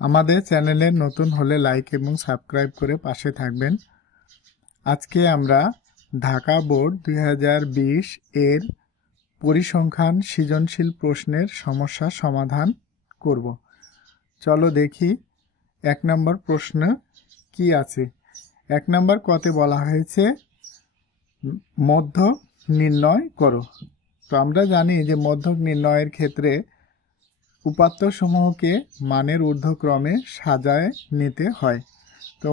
আমাদের চ্যানেলে নতুন হলে লাইক এবং সাবস্ক্রাইব করে পাশে থাকবেন। আজকে আমরা ঢাকা বোর্ড 2020 এর পরিসংখ্যান সৃজনশীল প্রশ্নের সমস্যা সমাধান করব। চলো দেখি 1 নম্বর প্রশ্ন কি আছে। 1 নম্বর কতে বলা হয়েছে মধ্যক নির্ণয় করো। তো আমরা জানি যে মধ্যক নির্ণয়ের ক্ষেত্রে উপাত্ত সমূহকে মানের ঊর্ধ্বক্রমে সাজায় নিতে হয়। তো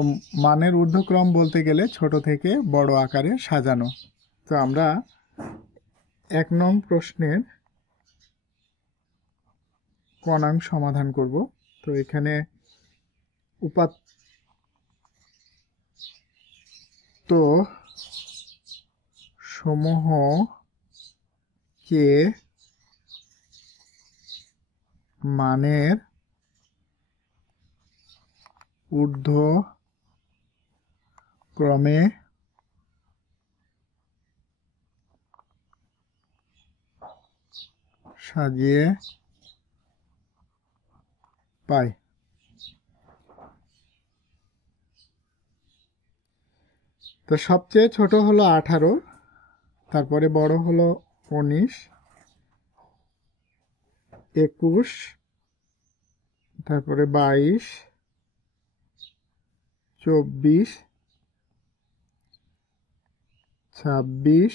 মানের ঊর্ধ্বক্রম বলতে গেলে ছোট থেকে বড় আকারে সাজানো। তো আমরা 1 নং প্রশ্নের ক সমাধান করব। তো এখানে উপাত্ত সমূহকে মানের ঊর্ধ্বক্রমে সাজিয়ে পাই। তো সবচেয়ে ছোট হলো 18, তারপরে বড় হলো 19, 21, তারপরে 22, 24, 26,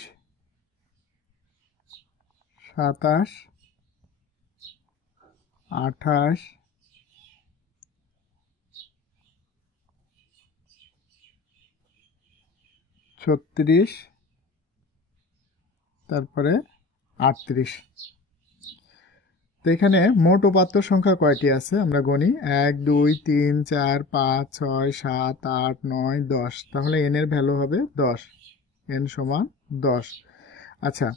27, 28, 36, তারপরে 38। তো এখানে মোট উপাত্ত সংখ্যা কয়টি আছে আমরা গণি। 1 2 3 4 5 6 7 8 9 10। তাহলে n এর ভ্যালু হবে 10। n সমান 10। আচ্ছা,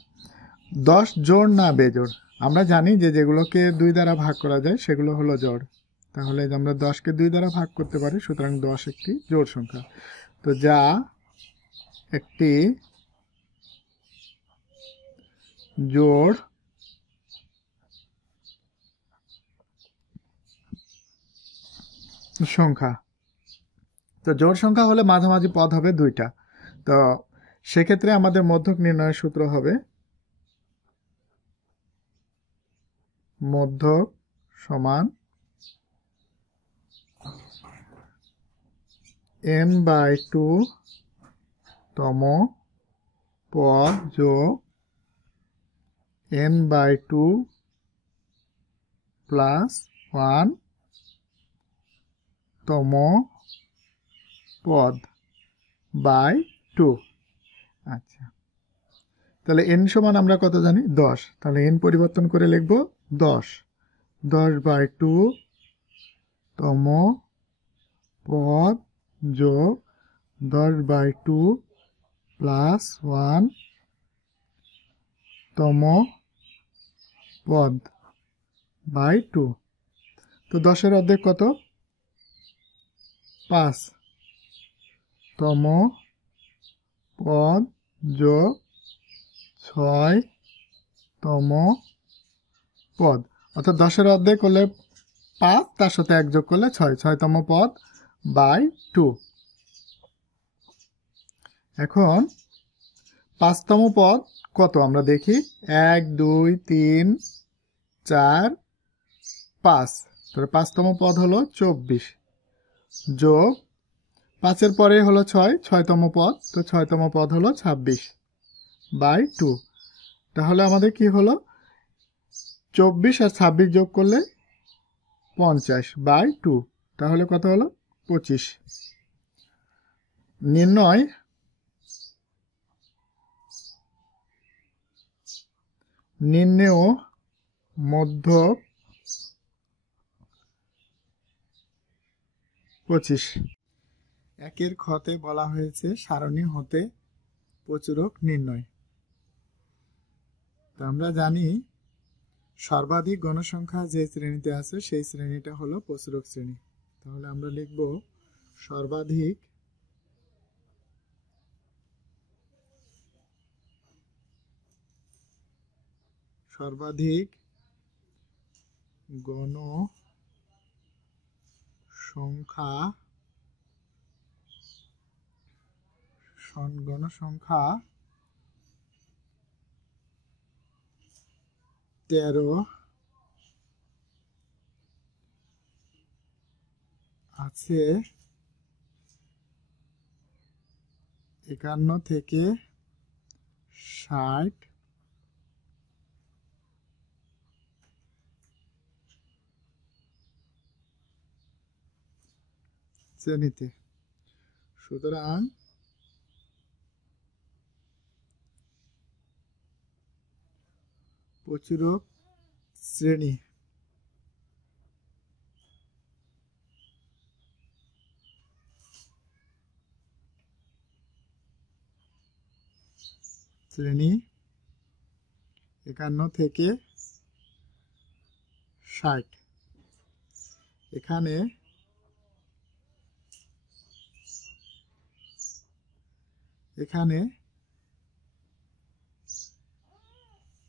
10 জোড় না বেজোড়? আমরা জানি যে যেগুলোকে 2 দ্বারা ভাগ করা যায় সেগুলো হলো জোড়। তাহলে আমরা 10 কে 2 দ্বারা ভাগ করতে পারি, সুতরাং 10 একটি জোড় সংখ্যা। তো যা একটি জোড় সংখ্যা। তো জোড় সংখ্যা হলে মাঝামাঝি পদ হবে 2টা। তো সেক্ষেত্রে আমাদের মধ্যক নির্ণয়ের সূত্র হবে মধ্যক সমান n/2 তম পদ যোগ n/2 প্লাস 1 তম পদ বাই 2। আচ্ছা, তাহলে n সমান আমরা কত জানি? 10। তাহলে n পরিবর্তন করে লিখব 10। 10/2 তম পদ যোগ 10/2 প্লাস 1 তম পদ বাই 2। তো 10-এর অর্ধেক কত? 5 তম পদ যোগ 6 তম পদ, অর্থাৎ 10-এর অর্ধেক হলে 5, তার সাথে 1 যোগ করলে 6, 6তম পদ বাই 2। এখন 5তম পদ কত আমরা দেখি। 1 2 3 4 5। তাহলে 5তম পদ হলো 24 যোগ 5-এর পরে হলো 6, 6তম পদ। তো 6তম পদ হলো 26 বাই 2। তাহলে আমাদের কি হলো? 24 আর 26 যোগ করলে 50 বাই 2। তাহলে কত হলো? 25। নির্ণয় মধ্যক 25। 1-এর খতে বলা হয়েছে সারণী হতে প্রচুরক নির্ণয়। তো আমরা জানি সর্বাধিক গণসংখ্যা যে শ্রেণীতে আছে সেই শ্রেণীটা হলো প্রচুরক শ্রেণী। তাহলে আমরা লিখব সর্বাধিক গণ গণসংখ্যা 13 আছে 51 থেকে 60 শ্রেণীতে। সুতরাং প্রচুরক শ্রেণী শ্রেণী 51 থেকে 60। এখানে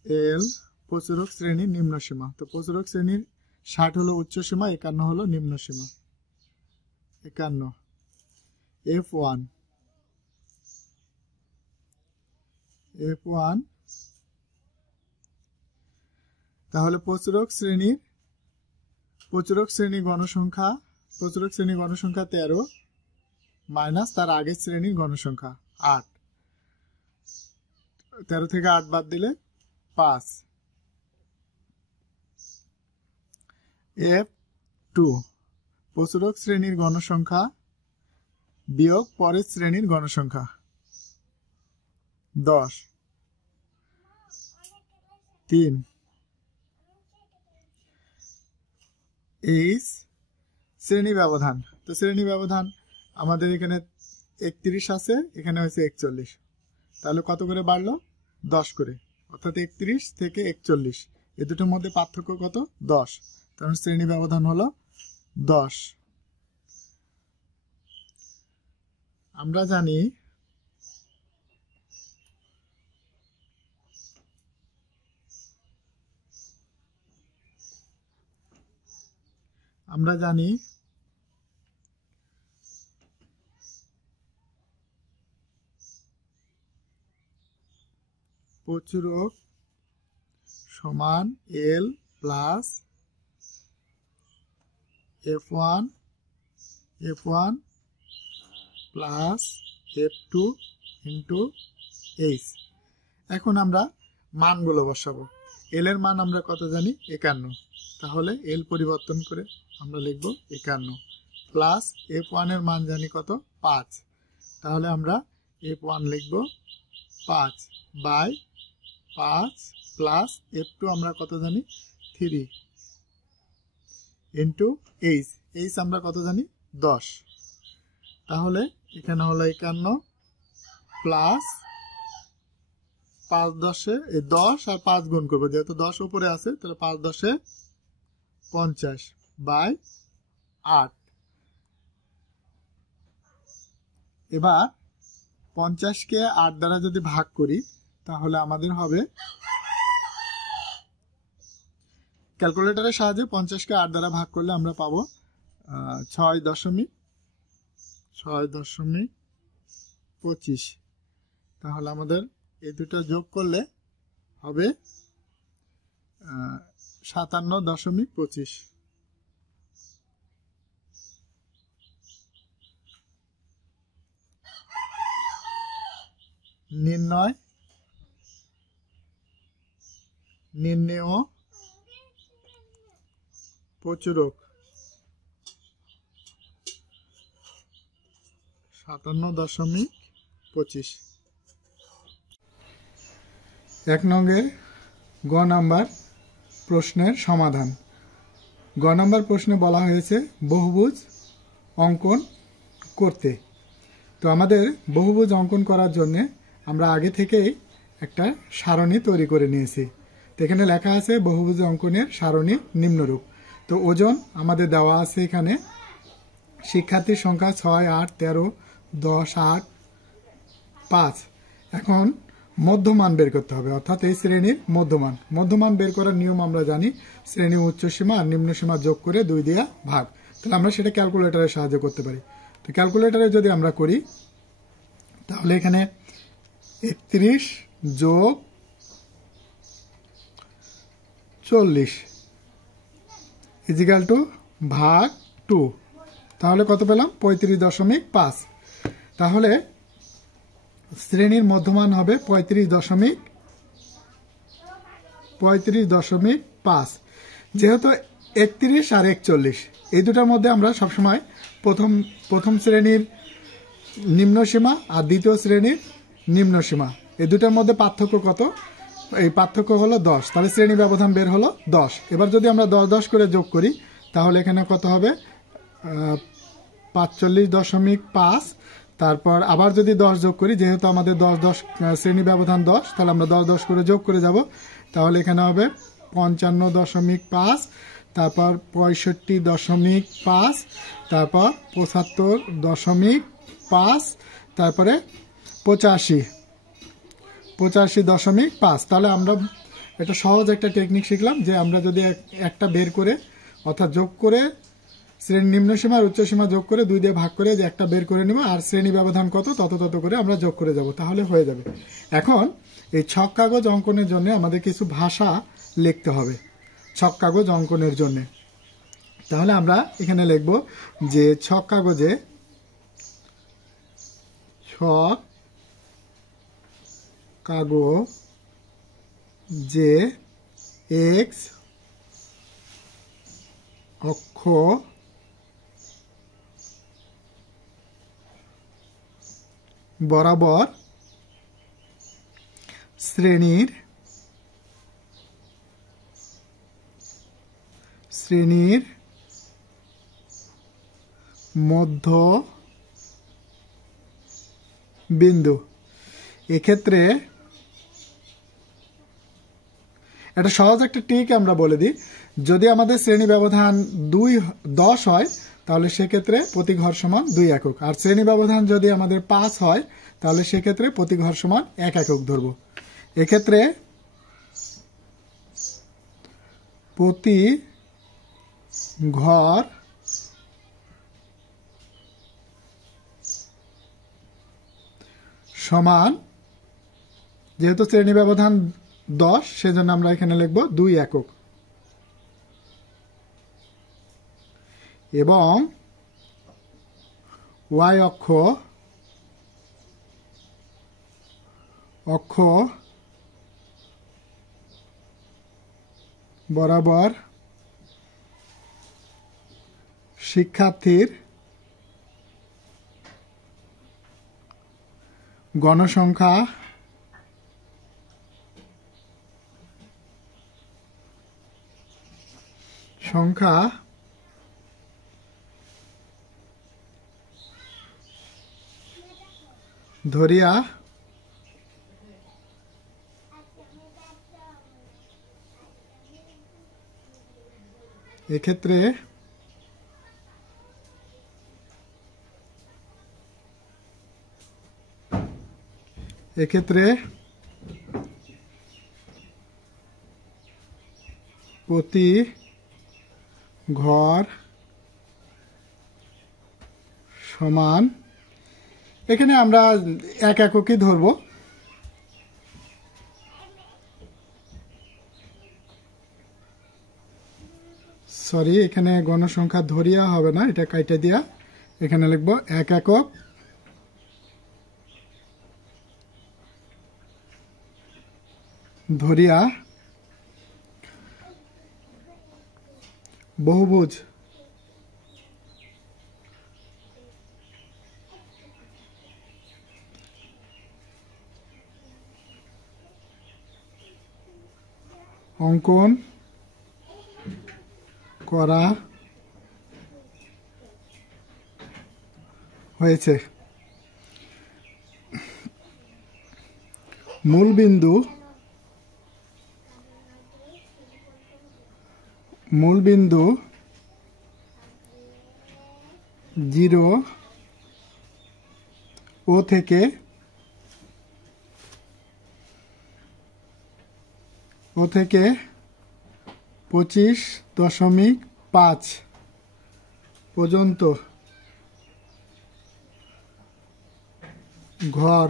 এল প্রচুরক শ্রেণীর নিম্ন সীমা। তো প্রচুরক শ্রেণীর 60 হলো উচ্চ সীমা, 51 হলো নিম্ন সীমা। 51 F1 তাহলে প্রচুরক শ্রেণী গণসংখ্যা 13 মাইনাস তার আগের শ্রেণীর গণসংখ্যা 8। 13 থেকে 8 বাদ দিলে 5। F2 প্রচুরক শ্রেণীর গণসংখ্যা বিয়োগ পরের শ্রেণীর গণসংখ্যা 10। 3 এইচ শ্রেণী ব্যবধান। তো শ্রেণী ব্যবধান আমাদের এখানে 31 আছে, এখানে হয়েছে 41। তাহলে কত করে বাড়লো? 10 করে, অর্থাৎ 31 থেকে 41 এ দুটোর মধ্যে পার্থক্য কত? 10। তাহলে শ্রেণী ব্যবধান হলো 10। আমরা জানি প্রচুরক সমান L plus F1 plus F2 into H। এখন আমরা মানগুলো বসাবো। L এর মান আমরা কত জানি? 51। তাহলে L পরিবর্তন করে আমরা লিখব 51 প্লাস F1 এর মান জানি কত? 5। তাহলে আমরা F1 লিখব 5 বাই 5 প্লাস F2 আমরা কত জানি? 3 ইন্টু H আমরা কত জানি? 10। তাহলে এখানে হলো 51 প্লাস 5 10 আর 5 গুণ করবো, যেহেতু 10 উপরে আছে, তাহলে 5 10 50 বাই 8। এবার 50-কে 8 দ্বারা যদি ভাগ করি তাহলে আমাদের হবে, ক্যালকুলেটরের সাহায্যে 50-কে 8 দ্বারা ভাগ করলে আমরা পাবো 6.25। তাহলে আমাদের এই দুটো যোগ করলে হবে 57.25। নির্ণয় প্রচুরক 57.25। 1 নংয়ের গ নাম্বার প্রশ্নের সমাধান। গ নাম্বার প্রশ্নে বলা হয়েছে বহুভুজ অঙ্কন করতে। তো আমাদের বহুভুজ অঙ্কন করার জন্য আমরা আগে থেকেই একটা সারণী তৈরি করে নিয়েছি। তো এখানে লেখা আছে বহুভুজ অঙ্কনের সারণী নিম্নরূপ। তো ওজন আমাদের দেওয়া আছে এখানে, শিক্ষার্থীর সংখ্যা 6 8 13 10 8 5। এখন মধ্যমান বের করতে হবে, অর্থাৎ এই শ্রেণীর মধ্যমান বের করার নিয়ম আমরা জানি, শ্রেণী উচ্চ সীমা আর নিম্ন সীমা যোগ করে 2 দিয়ে ভাগ। তাহলে আমরা সেটা ক্যালকুলেটরের সাহায্যে করতে পারি। তো ক্যালকুলেটরে যদি আমরা করি তাহলে এখানে 31 যোগ 40 ইজিক্যাল টু ভাগ 2, তাহলে কত পেলাম 35.5। তাহলে শ্রেণীর মধ্যমান হবে 35.5। যেহেতু 31 আর 41 এই দুটার মধ্যে আমরা সবসময় প্রথম শ্রেণীর নিম্ন সীমা আর দ্বিতীয় শ্রেণীর নিম্ন সীমা এই দুটার মধ্যে পার্থক্য কত, এই পার্থক্য হলো 10। তাহলে শ্রেণী ব্যবধান বের হলো 10। এবার যদি আমরা 10 করে যোগ করি তাহলে এখানে কত হবে 45.5। তারপর আবার যদি 10 যোগ করি, যেহেতু আমাদের 10 শ্রেণী ব্যবধান 10, তাহলে আমরা 10 করে যোগ করে যাব। তাহলে এখানে হবে 55.5, তারপর 65.5, তারপর 75.5, তারপরে 85.5। তাহলে আমরা এটা সহজ একটা টেকনিক শিখলাম যে আমরা যদি একটা বের করে অর্থাৎ যোগ করে শ্রেণী নিম্ন সীমা আর উচ্চ সীমা যোগ করে 2 দিয়ে ভাগ করে যে একটা বের করে নেব, আর শ্রেণী ব্যবধান কত তত করে আমরা যোগ করে যাব, তাহলে হয়ে যাবে। এখন এই ছক কাগজ অঙ্কনের জন্য আমাদের কিছু ভাষা লিখতে হবে ছক কাগজ অঙ্কনের জন্য। তাহলে আমরা এখানে লিখব যে ছক কাগজে যে এক্স অক্ষ বরাবর শ্রেণীর মধ্য বিন্দু। এক্ষেত্রে এটা সহজ একটা ট্রিক আমরা বলে দিই। যদি আমাদের শ্রেণী ব্যবধান 10 হয় তাহলে সেক্ষেত্রে প্রতি ঘর সমান 2 একক, আর শ্রেণী ব্যবধান যদি আমাদের 5 হয় তাহলে সেক্ষেত্রে প্রতি ঘর সমান 1 একক ধরব। এক্ষেত্রে প্রতি ঘর সমান, যেহেতু শ্রেণী ব্যবধান 10 সেজন্য আমরা এখানে লিখব 2 একক, এবং ওয়াই অক্ষ বরাবর শিক্ষার্থীর গণসংখ্যা ধরিয়া এক্ষেত্রে প্রতি ঘর সমান, এখানে আমরা 1 এককই ধরব। সরি, এখানে গণসংখ্যা ধরিয়া হবে না, এটা কাইটা দিয়া এখানে লিখব 1 একক ধরিয়া বহুভুজ অঙ্কন করা হয়েছে। মূলবিন্দু 0 ও থেকে 25.5 পর্যন্ত ঘর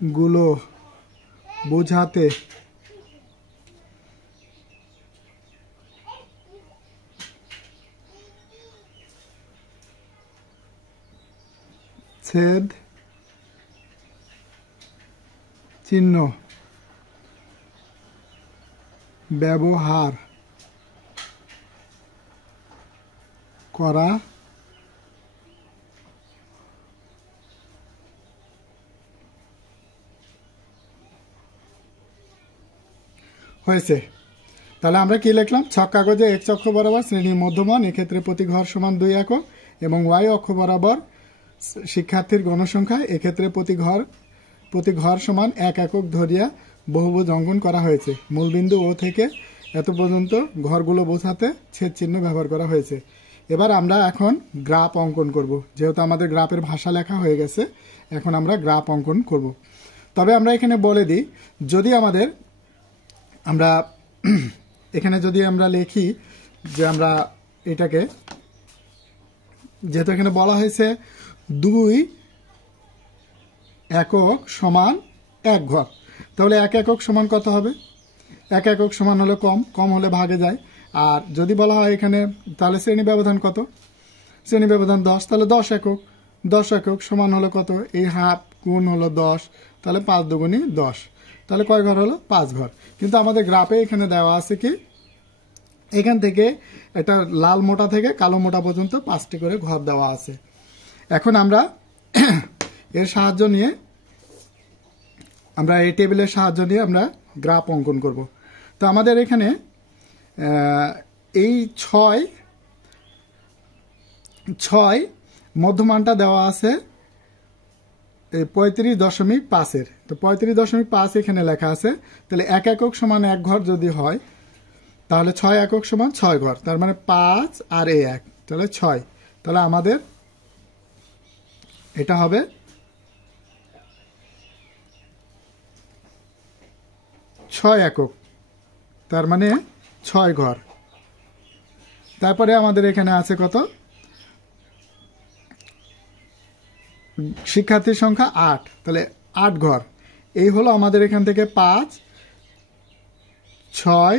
গুলো বোঝাতে ছেদ চিহ্ন ব্যবহার করা হয়েছে। তাহলে আমরা কি লিখলাম? ছক কাগজে x অক্ষ বরাবর শ্রেণীর মধ্যমান, এক্ষেত্রে প্রতি ঘর সমান 2 একক, এবং y অক্ষ বরাবর শিক্ষার্থীর গণসংখ্যা, এক্ষেত্রে প্রতি ঘর সমান 1 একক ধরিয়া বহুভুজ অঙ্কন করা হয়েছে। মূলবিন্দু ও থেকে এত পর্যন্ত ঘরগুলো বোঝাতে ছেদ চিহ্ন ব্যবহার করা হয়েছে। এবার আমরা এখন গ্রাফ অঙ্কন করব। যেহেতু আমাদের গ্রাফের ভাষা লেখা হয়ে গেছে, এখন আমরা গ্রাফ অঙ্কন করব। তবে আমরা এখানে বলে দিই, যদি আমরা এখানে যদি আমরা লিখি যে আমরা এটাকে, যেহেতু এখানে বলা হয়েছে 2 একক সমান 1 ঘর, তাহলে 1 একক সমান কত হবে? 1 একক সমান হলে কম হলে ভাগে যায়। আর যদি বলা হয় এখানে, তাহলে শ্রেণী ব্যবধান কত? শ্রেণী ব্যবধান 10, তাহলে 10 একক। 10 একক সমান হলো কত? এই হাফ গুণ হলো 10, তাহলে 5 দুগুণী 10, তাহলে কয় ঘর হলো? 5 ঘর। কিন্তু আমাদের গ্রাফে এখানে দেওয়া আছে কি, এখান থেকে একটা লাল মোটা থেকে কালো মোটা পর্যন্ত 5টি করে ঘর দেওয়া আছে। এখন আমরা এর সাহায্য নিয়ে, আমরা এই টেবিলের সাহায্য নিয়ে আমরা গ্রাফ অঙ্কন করব। তো আমাদের এখানে এই 6 মধ্যমানটা দেওয়া আছে 35.5-এর। তো 35.5 এখানে লেখা আছে। তাহলে 1 একক সমান 1 ঘর যদি হয়, তাহলে 6 একক সমান 6 ঘর, তার মানে 5 আর 1, তাহলে 6। তাহলে আমাদের এটা হবে 6 একক, তার মানে 6 ঘর। তারপরে আমাদের এখানে আছে কত? শিক্ষার্থীর সংখ্যা 8, তাহলে 8 ঘর। এই হলো আমাদের এখান থেকে 5, 6,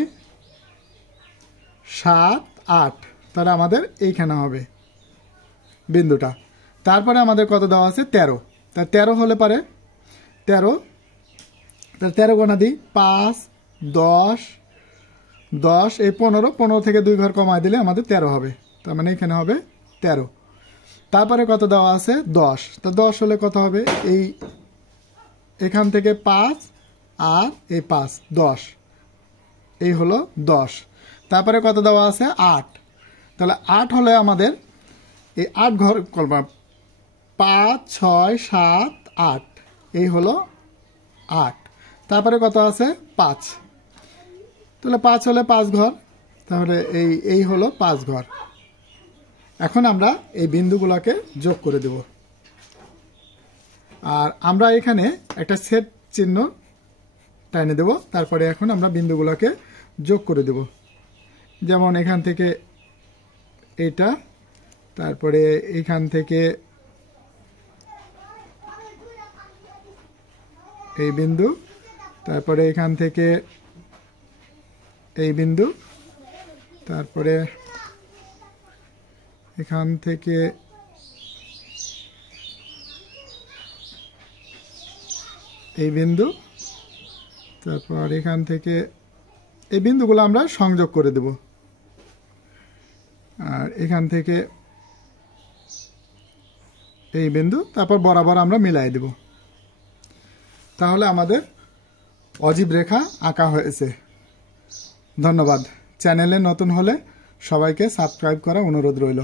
7, 8, তাহলে আমাদের এইখানে হবে বিন্দুটা। তারপরে আমাদের কত দেওয়া আছে? 13। তা 13 হলে পারে 13, তাহলে 13 গোনা দিই, 5, 10, 10, এই 15 থেকে 2 ঘর কমায় দিলে আমাদের 13 হবে, তার মানে এখানে হবে 13। তারপরে কত দেওয়া আছে? 10। তা 10 হলে কত হবে? এখান থেকে 5 আর এই 5, 10, এই হলো 10। তারপরে কত দেওয়া আছে? 8। তাহলে 8 হলে আমাদের এই 8 ঘর করবা, 5, 6, 7, 8, এই হলো 8। তারপরে কত আছে? 5। তাহলে 5 হলে 5 ঘর, তাহলে এই হলো 5 ঘর। এখন আমরা এই বিন্দুগুলোকে যোগ করে দেব। আর আমরা এখানে একটা ছেদ চিহ্ন টাইনে দেব। তারপরে এখন আমরা বিন্দুগুলোকে যোগ করে দেব। যেমন এখান থেকে এটা, তারপরে এখান থেকে এই বিন্দু, তারপরে এখান থেকে এই বিন্দু, তারপরে এখান থেকে এই বিন্দু, তারপর এখান থেকে এই বিন্দুগুলো আমরা সংযোগ করে দেব। আর এখান থেকে এই বিন্দু, তারপর বরাবর আমরা মিলাই দেব। তাহলে আমাদের অজীব রেখা আঁকা হয়েছে। ধন্যবাদ। চ্যানেলে নতুন হলে সবাইকে সাবস্ক্রাইব করা অনুরোধ রইল।